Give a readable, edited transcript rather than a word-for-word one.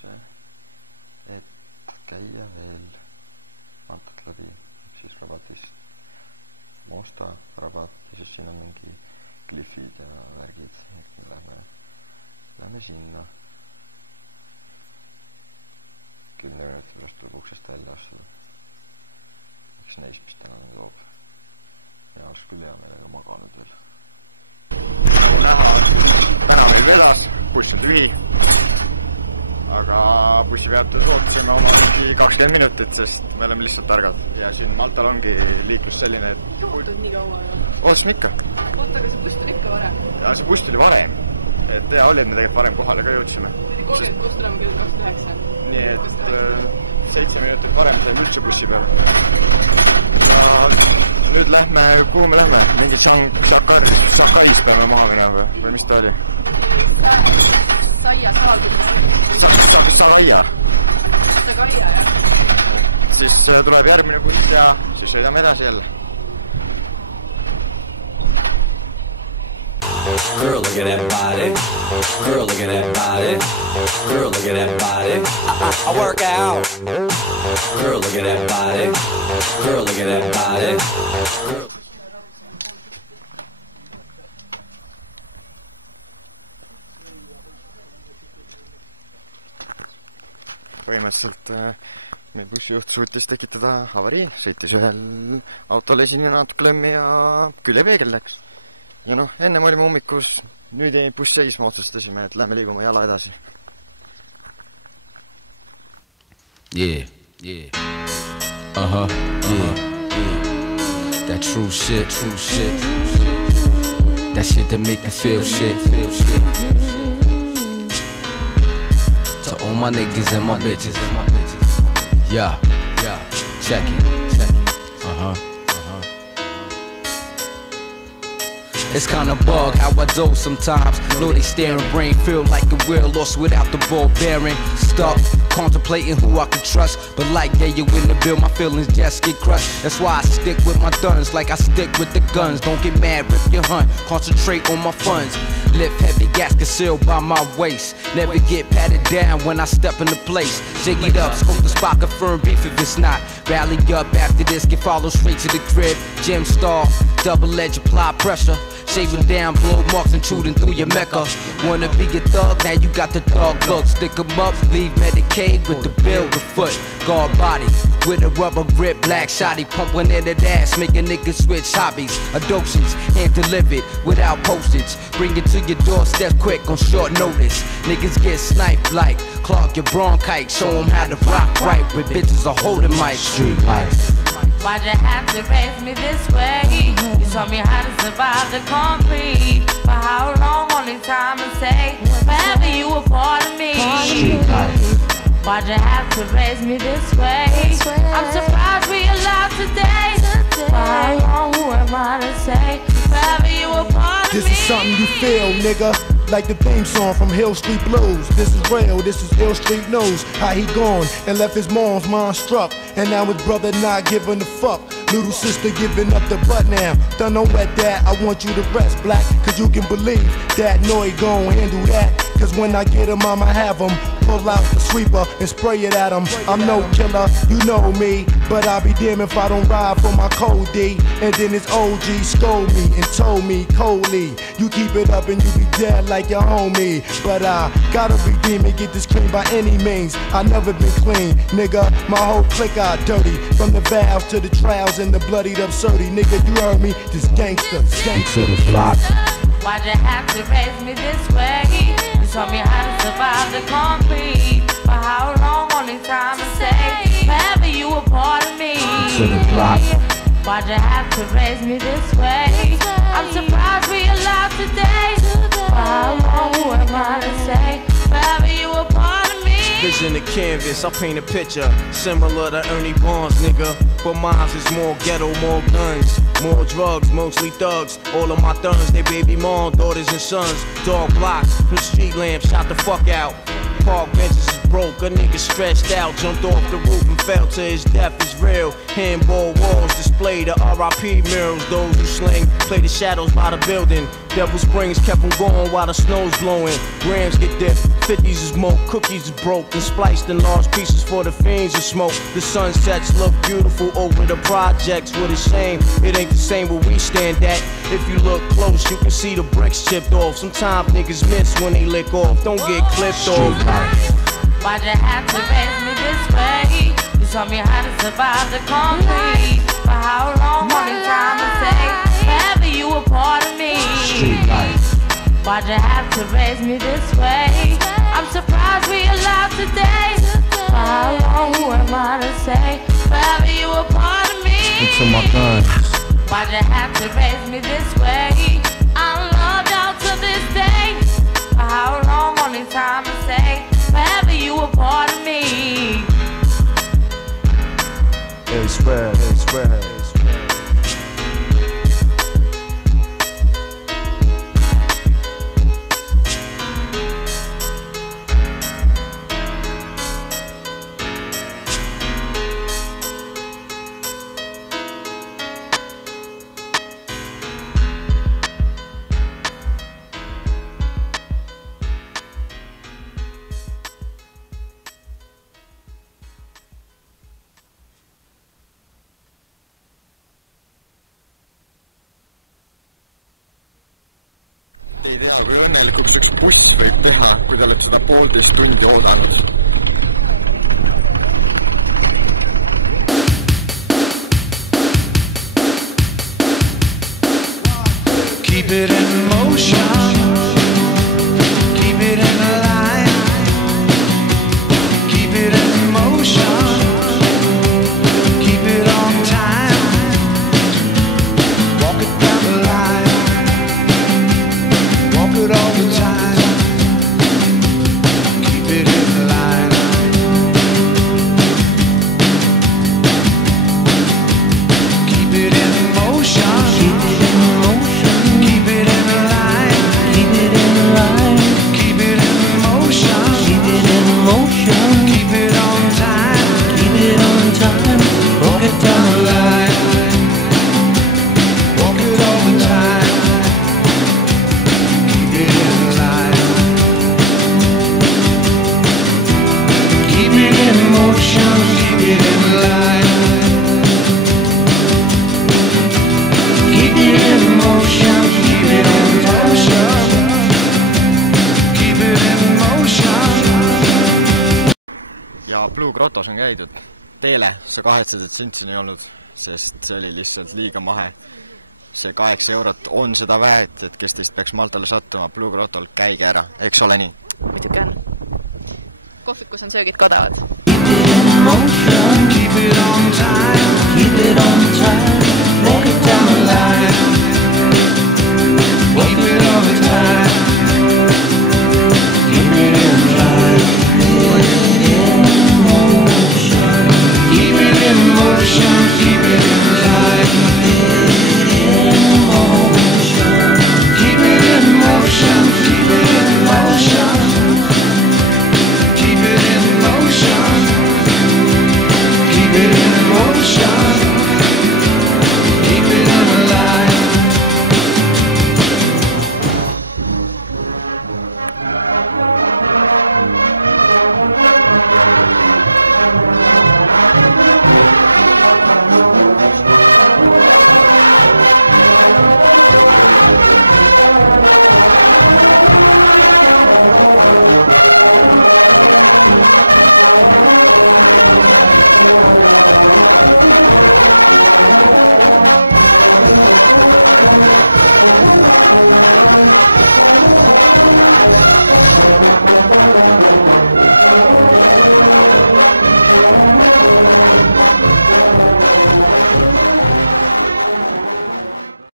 Tartusse, et käia veel maantut läbi, siis Rabatist Mosta Rabat ja siis siin on mingi klifid ja värgid, et me lähme sinna. 10 minuti pärast tuleb uksest välja astuda. Üks neist, mis täna nüüd loob. Ja oleks küll hea meelega maganud veel. Täna meil vedas, buss on tühi. Aga bussi peatus ootasime oma 20 minutit, sest me oleme lihtsalt targad. Ja siin Maltal ongi liiklus selline, et... Ootad nii kaua? Ootasime ikka. Oota, aga see buss tuli ikka varem? Ja see buss tuli varem. Et hea oli, et me tegelikult varem kohale ka jõudsime. 30 buss tulema kell 29. Nii et 7 minutit varem saime üldse bussi peale. Ja nüüd lähme, kuhu me lähme? Mingi Šakais peame maha minema või mis ta oli? Saia saaldumine. Saia, jah. Siis tuleb järgmine buss ja siis sõidame edasi jälle. Girl, look at that body. Girl, look at that body. Girl, look at that body. I work out. Girl, look at that body. Girl, look at that body. Põhimõtteliselt meil bussijuht suutis tekitada avarii, sõitis ühel autol esimene natuke lämmi ja küljepeegel läks. Ja noh, ennem olime ummikus, nüüd jäi buss seisma, otsustasime, et lähme liiguma jala edasi. Yeah. Yeah. That true shit. That shit that make you feel shit. To all my niggas and my bitches. Yeah. Check it. It's kinda bug how I do sometimes. Know they staring, brain feel like a wheel lost without the ball bearing. Stuck, contemplating who I can trust. But like, yeah, you in the bill, my feelings just get crushed. That's why I stick with my guns like I stick with the guns. Don't get mad, rip your hunt, concentrate on my funds. Lift heavy, gas concealed by my waist. Never get patted down when I step into place. Shake it up, scope the spot, confirm beef if it's not. Rally up after this, get followed straight to the crib. Gym star, double edge, apply pressure. Shaving down, blow marks intruding through your mecca. Wanna be a thug, now you got the thug look. Stick 'em up, leave Medicaid with the bill, the foot. Guard body, with a rubber grip, black shotty. Pumping in that ass, making niggas switch hobbies. Adoptions, hand delivered, without postage. Bring it to your doorstep quick on short notice. Niggas get sniped like Clark your bronchite. Show 'em how to rock right with bitches are holding my street life. Why'd you have to raise me this way? You taught me how to survive the concrete. For how long? Only time to say forever you were part of me. Why'd you have to raise me this way? I'm surprised we alive today. For how long? Who am I to say forever you were part of me? This is something you feel, nigga. Like the theme song from Hill Street Blues. This is real, this is Hill Street knows how he gone and left his mom's mind struck. And now his brother not giving a fuck. Little sister giving up the butt now. Done know at that, I want you to rest, black. Cause you can believe that Noy gon' handle that. Cause when I get him, I'ma have him pull out the sweeper and spray it at him. I'm no killer, you know me. But I'll be damned if I don't ride for my code D. And then his OG scold me and told me coldly, you keep it up and you be dead like your homie. But I gotta redeem and get this clean by any means. I never been clean, nigga. My whole clique got dirty. From the valves to the trials and the bloodied absurdity. Nigga, you heard me? This gangster, To the block. Why'd you have to raise me this way? You taught me how to survive the concrete. For how long? Only time to say forever you were part of me. To the block. Why'd you have to raise me this way? I'm surprised we alive today. For how long? Who am I to say forever you were part of me? Vision the canvas, I paint a picture similar to Ernie Barnes, nigga. But mine is more ghetto, more guns, more drugs, mostly thugs. All of my thugs, they baby mom, daughters and sons. Dog blocks, from street lamps, shot the fuck out. Park benches, broke. A nigga stretched out, jumped off the roof and fell to his death is real. Handball walls display the RIP murals. Those who sling play the shadows by the building. Devil Springs kept them going while the snow's blowing. Grams get dipped, 50s is smoke, cookies is broke and spliced in large pieces for the fiends to smoke. The sunsets look beautiful over the projects. What a shame, it ain't the same where we stand at. If you look close, you can see the bricks chipped off. Sometimes niggas miss when they lick off. Don't get clipped off. Why'd you have to raise me this way? You taught me how to survive the concrete. For how long? Only time to say forever you were part of me. Why'd you have to raise me this way? I'm surprised we alive today. For how long? Who am I to say forever you were part of me? Why'd you have to raise me this way? I'm loved out to this day. For how long? Only time to say forever you were part of me. It's red, it's red. Ei tea, kui õnnelikuks üks buss võib teha, kui ta oleb seda 1,5 tundi oodanud. Keep it in motion, keep it in line, keep it in motion, keep it on time, walk it down the line, walk it all the time, keep it in line, keep it in motion, keep it in motion, keep it in line, keep it in line, keep it in motion, keep it in motion, keep it on time, walk it down the line, walk it all the time, keep it in line, keep it in motion, keep it in line, keep it in motion, keep it in motion, keep it in motion. Ja Blue Grottos on käidud. Teele, sa kahetsed, et sind siin ei olnud, sest see oli lihtsalt liiga mahe. See 8 eurot on seda väärt, et kes teist peaks Maltale sattuma, Blue Grottol, käige ära, eks ole nii? Muidugi on. Kohvikus on söögid kodavad. Keep it in motion, keep it on time, walk it down the line.